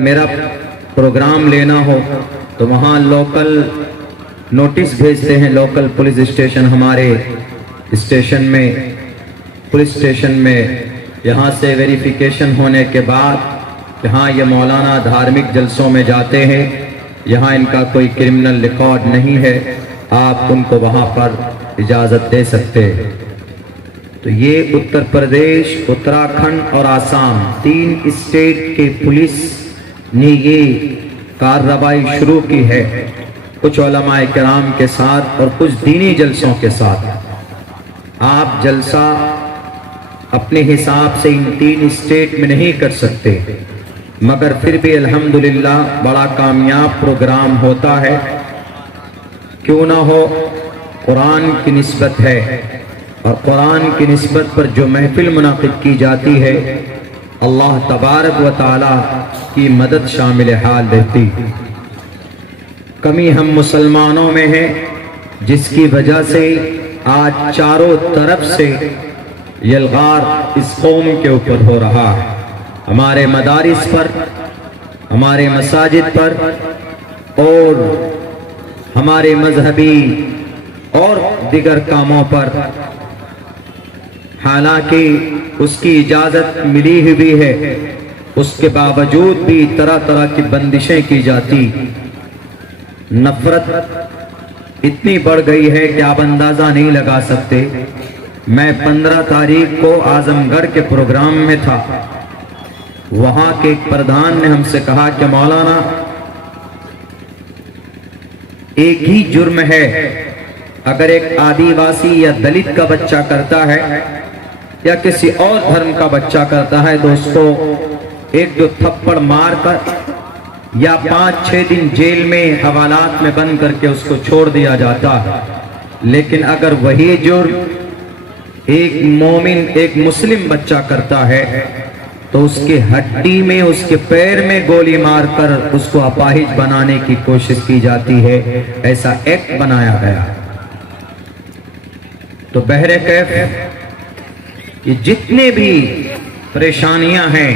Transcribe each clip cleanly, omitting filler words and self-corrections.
میرا پروگرام لینا ہو تو وہاں لوکل نوٹس بھیجتے ہیں، لوکل پولیس اسٹیشن، ہمارے اسٹیشن میں، پولیس اسٹیشن میں یہاں سے ویریفیکیشن ہونے کے بعد یہاں یہ مولانا دھارمک جلسوں میں جاتے ہیں، یہاں ان کا کوئی کرمنل ریکارڈ نہیں ہے، آپ ان کو وہاں پر اجازت دے سکتے ہیں۔ تو یہ اتر پردیش، اتراکھنڈ اور آسام، 3 اسٹیٹ کے پولیس نے یہ کارروائی شروع کی ہے، کچھ علماء کرام کے ساتھ اور کچھ دینی جلسوں کے ساتھ۔ آپ جلسہ اپنے حساب سے ان 3 اسٹیٹ میں نہیں کر سکتے، مگر پھر بھی الحمدللہ بڑا کامیاب پروگرام ہوتا ہے۔ کیوں نہ ہو، قرآن کی نسبت ہے، اور قرآن کی نسبت پر جو محفل منعقد کی جاتی ہے اللہ تبارک و تعالی کی مدد شامل حال رہتی۔ کمی ہم مسلمانوں میں ہے، جس کی وجہ سے آج چاروں طرف سے یلغار اس قوم کے اوپر ہو رہا ہے، ہمارے مدارس پر، ہمارے مساجد پر اور ہمارے مذہبی اور دیگر کاموں پر، حالانکہ اس کی اجازت ملی ہوئی ہے، اس کے باوجود بھی طرح طرح کی بندشیں کی جاتی۔ نفرت اتنی بڑھ گئی ہے کہ آپ اندازہ نہیں لگا سکتے۔ میں 15 تاریخ کو اعظم گڑھ کے پروگرام میں تھا، وہاں کے ایک پردھان نے ہم سے کہا کہ مولانا ایک ہی جرم ہے، اگر ایک آدیواسی یا دلت کا بچہ کرتا ہے یا کسی اور دھرم کا بچہ کرتا ہے تو اس کو 1-2 تھپڑ مار کر یا 5-6 دن جیل میں حوالات میں بند کر کے اس کو چھوڑ دیا جاتا ہے، لیکن اگر وہی جرم ایک مومن، ایک مسلم بچہ کرتا ہے تو اس کے ہڈی میں، اس کے پیر میں گولی مار کر اس کو اپاہج بنانے کی کوشش کی جاتی ہے، ایسا ایکٹ بنایا گیا۔ تو بہرکیف یہ جتنے بھی پریشانیاں ہیں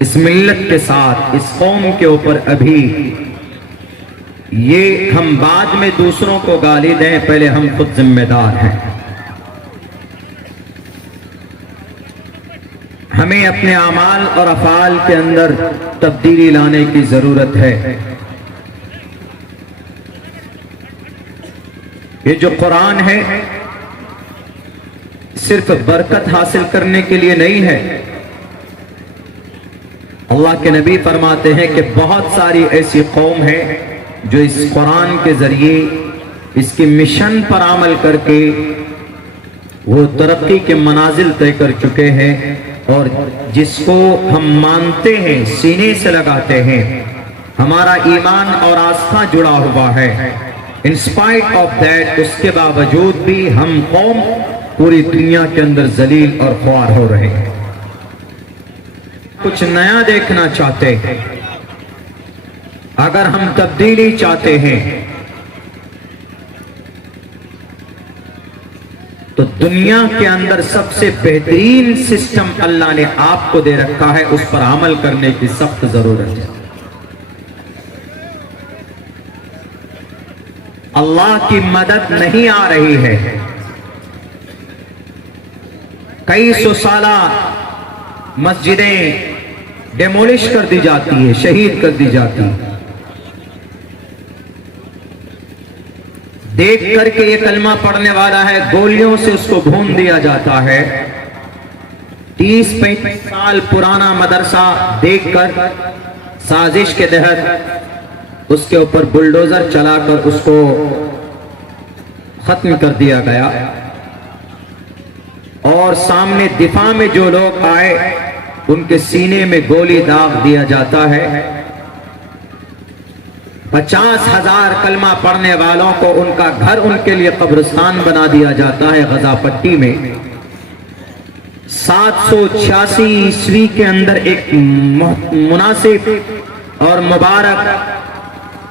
اس ملت کے ساتھ، اس قوم کے اوپر، ابھی یہ ہم بعد میں دوسروں کو گالی دیں، پہلے ہم خود ذمہ دار ہیں۔ ہمیں اپنے اعمال اور افعال کے اندر تبدیلی لانے کی ضرورت ہے۔ یہ جو قرآن ہے صرف برکت حاصل کرنے کے لیے نہیں ہے، اللہ کے نبی فرماتے ہیں کہ بہت ساری ایسی قوم ہے جو اس قرآن کے ذریعے اس کی مشن پر عمل کر کے وہ ترقی کے منازل طے کر چکے ہیں، اور جس کو ہم مانتے ہیں، سینے سے لگاتے ہیں، ہمارا ایمان اور آستھا جڑا ہوا ہے، ان اسپائٹ آف دیٹ، اس کے باوجود بھی ہم قوم پوری دنیا کے اندر ذلیل اور خوار ہو رہے ہیں۔ کچھ نیا دیکھنا چاہتے ہیں، اگر ہم تبدیلی چاہتے ہیں تو دنیا کے اندر سب سے بہترین سسٹم اللہ نے آپ کو دے رکھا ہے، اس پر عمل کرنے کی سخت ضرورت ہے۔ اللہ کی مدد نہیں آ رہی ہے، کئی 100 سالہ مسجدیں ڈیمولش کر دی جاتی ہیں، شہید کر دی جاتی ہیں، دیکھ کر کے یہ کلمہ پڑھنے والا ہے، گولیوں سے اس کو بھون دیا جاتا ہے۔ 30-35 سال پرانا مدرسہ دیکھ کر سازش کے تحت اس کے اوپر بلڈوزر چلا کر اس کو ختم کر دیا گیا، اور سامنے دفاع میں جو لوگ آئے ان کے سینے میں گولی داغ دیا جاتا ہے۔ 50,000 کلمہ پڑھنے والوں کو ان کا گھر ان کے لیے قبرستان بنا دیا جاتا ہے غزہ پٹی میں۔ 786 عیسوی کے اندر ایک مناسب اور مبارک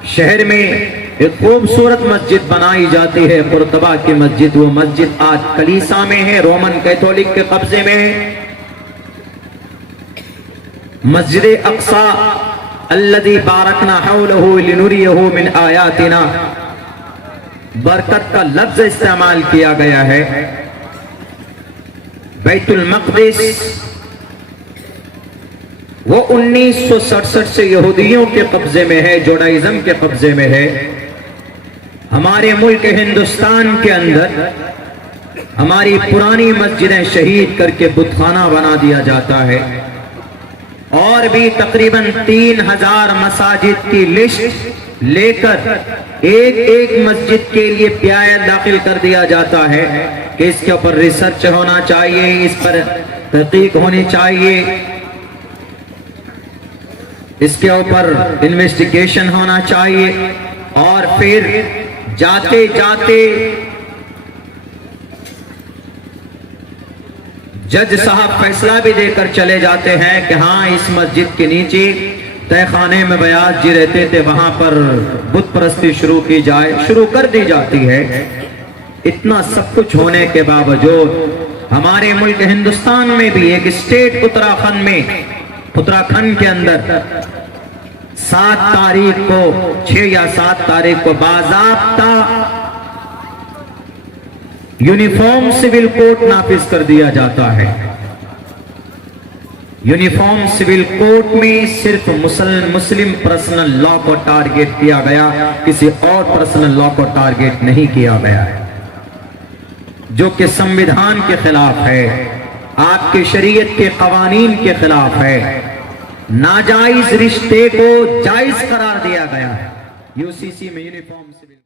شہر میں ایک خوبصورت مسجد بنائی جاتی ہے، قرطبہ کی مسجد۔ وہ مسجد آج کلیسا میں ہے، رومن کیتھولک کے قبضے میں ہے۔ مسجد اقصی الذی بارکنا حولہ لنریہ من آیاتنا، برکت کا لفظ استعمال کیا گیا ہے۔ بیت المقدس وہ 1967 سے یہودیوں کے قبضے میں ہے، جوڈائزم کے قبضے میں ہے۔ ہمارے ملک ہندوستان کے اندر ہماری پرانی مسجدیں شہید کر کے بت خانہ بنا دیا جاتا ہے، اور بھی تقریباً 3000 مساجد کی لسٹ لے کر ایک ایک مسجد کے لیے پیایا داخل کر دیا جاتا ہے کہ اس کے اوپر ریسرچ ہونا چاہیے، اس پر تحقیق ہونی چاہیے، اس کے اوپر انویسٹیگیشن ہونا چاہیے، اور پھر جاتے جاتے جج صاحب فیصلہ بھی دے کر چلے جاتے ہیں کہ ہاں اس مسجد کے نیچے تہ خانے میں بیاض جی رہتے تھے، وہاں پر بت پرستی شروع کر دی جاتی ہے۔ اتنا سب کچھ ہونے کے باوجود ہمارے ملک ہندوستان میں بھی ایک اسٹیٹ اتراکھنڈ کے اندر 7 تاریخ کو 6 یا 7 تاریخ کو باضابطہ یونیفارم سول کوڈ نافذ کر دیا جاتا ہے۔ یونیفارم سول کوڈ میں صرف مسلم پرسنل لا کو ٹارگٹ کیا گیا، کسی اور پرسنل لا کو ٹارگٹ نہیں کیا گیا ہے، جو کہ سمویدھان کے خلاف ہے، آپ کی شریعت کے قوانین کے خلاف ہے۔ ناجائز رشتے کو جائز قرار دیا گیا ہے۔ UCC میں یونیفارم